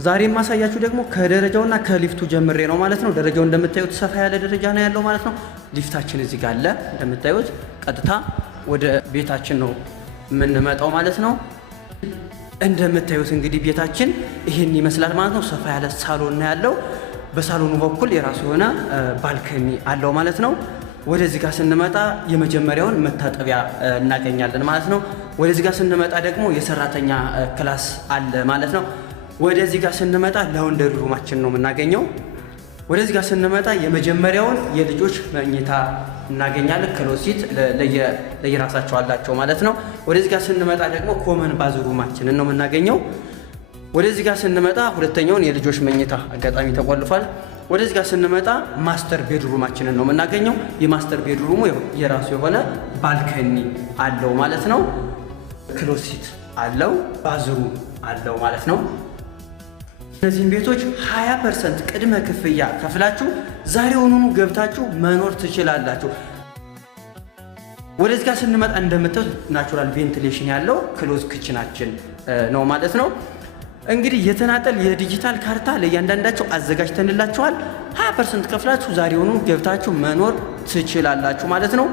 ዛሬ ማሳያችሁ ደግሞ ከደረጃውና ከሊፍቱ ጀምሬ ነው ማለት ነው። ደረጃው እንደምታዩት ሰፋ ያለ ደረጃ ነው ያለው ማለት ነው። ሊፍታችን እዚህ ጋር አለ እንደምታዩት። ቀጥታ ወደ ቤታችን ነው የምንመጣው ማለት ነው። እንደምታዩት እንግዲህ ቤታችን ይሄን ይመስላል ማለት ነው። ሰፋ ያለ ሳሎን ነው ያለው። በሳሎኑ በኩል የራሱ የሆነ ባልከኒ አለው ማለት ነው። ወደዚህ ጋር ስንመጣ የመጀመሪያውን መታጠቢያ እናገኛለን ማለት ነው። ወደዚህ ጋር ስንመጣ ደግሞ የሰራተኛ ክላስ አለ ማለት ነው። ወደዚህ ጋር ስንመጣ ላውንደሪ ሩማችን ነው የምናገኘው። ወደዚህ ጋር ስንመጣ የመጀመሪያውን የልጆች መኝታ እናገኛለን። ክሎሲት ለየራሳቸው አላቸው ማለት ነው። ወደዚህ ጋር ስንመጣ ደግሞ ኮመን ባዝሩማችንን ነው የምናገኘው። ወደዚህ ጋር ስንመጣ ሁለተኛውን የልጆች መኝታ አጋጣሚ ተቆልፏል። ወደዚህ ጋር ስንመጣ ማስተር ቤድሩማችንን ነው የምናገኘው። የማስተር ቤድሩሙ የራሱ የሆነ ባልከኒ አለው ማለት ነው። ክሎሲት አለው፣ ባዝሩም አለው ማለት ነው። እነዚህን ቤቶች 20% ቅድመ ክፍያ ከፍላችሁ ዛሬውኑ ገብታችሁ መኖር ትችላላችሁ። ወደዚህ ጋር ስንመጣ እንደምታዩት ናቹራል ቬንቲሌሽን ያለው ክሎዝ ክችናችን ነው ማለት ነው። እንግዲህ የተናጠል የዲጂታል ካርታ ለእያንዳንዳቸው አዘጋጅተንላችኋል። 20% ከፍላችሁ ዛሬውኑ ገብታችሁ መኖር ትችላላችሁ ማለት ነው።